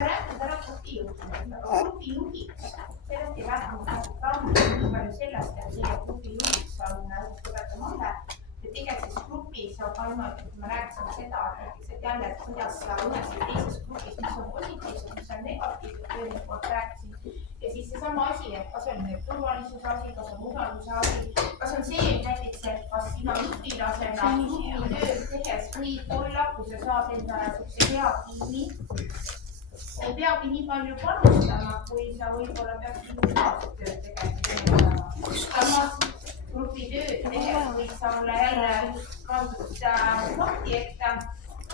rääkida ära grupijuhtimist, aga grupijuhiks, sellest ei rääkinud nii palju sellest, et teie grupijuhiks on õpetaja Malle, ja tegelikult siis grupis saab ainult, et me rääkisime seda, et jälle, et kuidas sa ühes või teises grupis, mis on positiivsed, mis on negatiivsed, eelmine kord rääkisin, ja siis seesama asi, et kas on turvalisuse asi, kas on usalduse asi, kas on see, et näiteks, et kas sina õpilasena tööd tehes võib olla, kui sa saad endale hea tiimi, ei peagi nii palju panustama, kui sa võib-olla peaks individuaalset tööd tegema. Samas grupitööd tehes võiks sa olla jälle just kandnud kohti ette,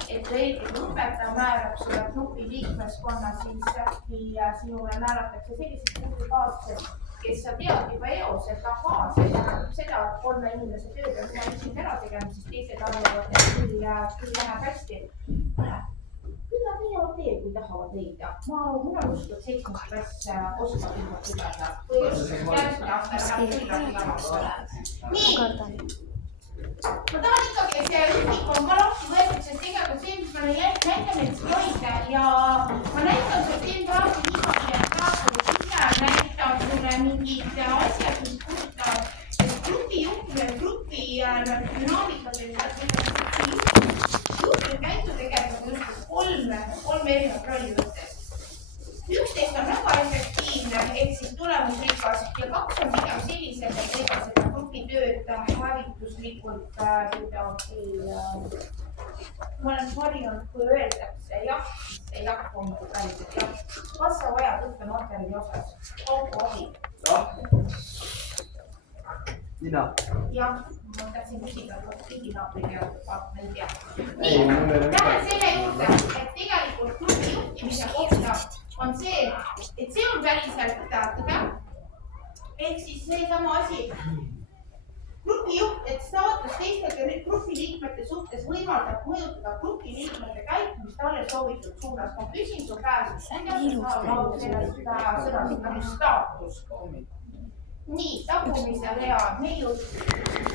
et õige õpetaja määrab sulle grupi liikmeskonna, siis äkki sinule määratakse sellised grupikaaslased, kes sa tead juba eos, et ahaa, see tähendab seda, et 3 inimese tööd on mina üksinda ära tegema, siis teised arvavad, et küll läheb hästi. Küll nad leiavad tee, kui tahavad leida. Mul on usk, et 7. klass oskab infot lugeda. Või järgmine aasta läheb küll läbi jamasse. Nii. Ma tahan ikkagi, et see õpik on ka lahti võetud, sest tegelikult see, mis ma näitan neid slaide ja ma näitan sulle teen praegu niimoodi, et praegu ise näitan sulle mingid asjad, mis puudutavad grupi juhtimine, grupi dünaamikat või juhtimine käitu tegelikult just kolm erinevat rolli võttes. 11 on väga efektiivne, ehk siis tulemusrikas ja 2 on pigem sellised, et ega seda grupitööd hävituslikult kuidagi ma olen harjunud, kui öeldakse jah, siis see jah on päriselt jah. Kas sa vajad õppematerjali osas? Kaupo abi. Mina. Jah, ma tahtsin küsida, et diginaabri pealt ei tea. Nii, lähen selle juurde, et tegelikult grupi juhtimise kohta on see, et see on päriselt tugev. Ehk siis seesama asi. Grupijuht, et staatus teiste grupiliikmete suhtes võimaldab mõjutada grupiliikmete käitumist talle soovitud suunas. Ma küsin su käest, kuidas sa saad sellest sõnast staatus. Nii, tagumise rea, neiud.